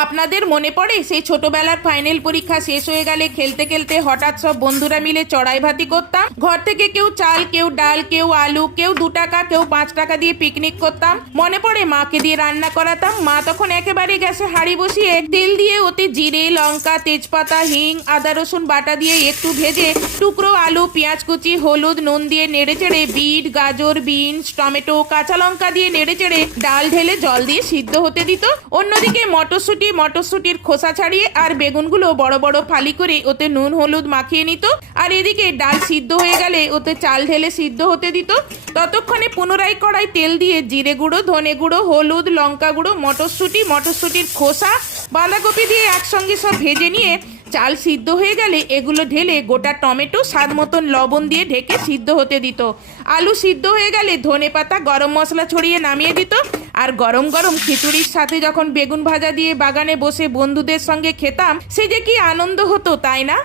আপনাদের মনে পড়ে সেই ছোটবেলার ফাইনাল পরীক্ষা শেষ হয়ে গেলে খেলতে খেলতে হঠাৎ সব বন্ধুরা মিলে চড়াই ভাতি করতাম? ঘর থেকে কেউ চাল, কেউ ডাল, কেউ আলু, কেউ 2 টাকা, কেউ 5 টাকা দিয়ে পিকনিক করতাম। মনে পড়ে মাকে দিয়ে রান্না করাতাম। মা তখন একেবারে গ্যাসে হাঁড়ি বসিয়ে তেল দিয়ে ওতে জিরে, লঙ্কা, তেজপাতা, হিং, আদা রসুন বাটা দিয়ে একটু ভেজে টুকরো আলু, পেঁয়াজ কুচি, হলুদ, নুন দিয়ে নেড়েচেড়ে বিট, গাজর, বিনস, টমেটো, কাঁচা লঙ্কা দিয়ে নেড়েচেড়ে ডাল ঢেলে জল দিয়ে সিদ্ধ হতে দিত। অন্যদিকে মটরশুঁটির খোসা ছাড়িয়ে আর বেগুনগুলো বড় বড় ফালি করে ওতে নুন হলুদ মাখিয়ে নিত। আর এদিকে ডাল সিদ্ধ হয়ে গেলে ওতে চাল ঢেলে সিদ্ধ হতে দিত। ততক্ষণে পুনরায় কড়াই তেল দিয়ে জিরে গুঁড়ো, ধনে গুঁড়ো, হলুদ, লঙ্কা গুঁড়ো, মটরশুঁটির খোসা, বাঁধাকপি দিয়ে একসঙ্গে সব ভেজে নিয়ে চাল সিদ্ধ হয়ে গেলে এগুলো ঢেলে গোটা টমেটো, স্বাদ মতন লবণ দিয়ে ঢেকে সিদ্ধ হতে দিত। আলু সিদ্ধ হয়ে গেলে ধনেপাতা, গরম মশলা ছড়িয়ে নামিয়ে দিত। আর গরম গরম খিচুড়ির সাথে যখন বেগুন ভাজা দিয়ে বাগানে বসে বন্ধুদের সঙ্গে খেতাম, সে যে কি আনন্দ হতো, তাই না?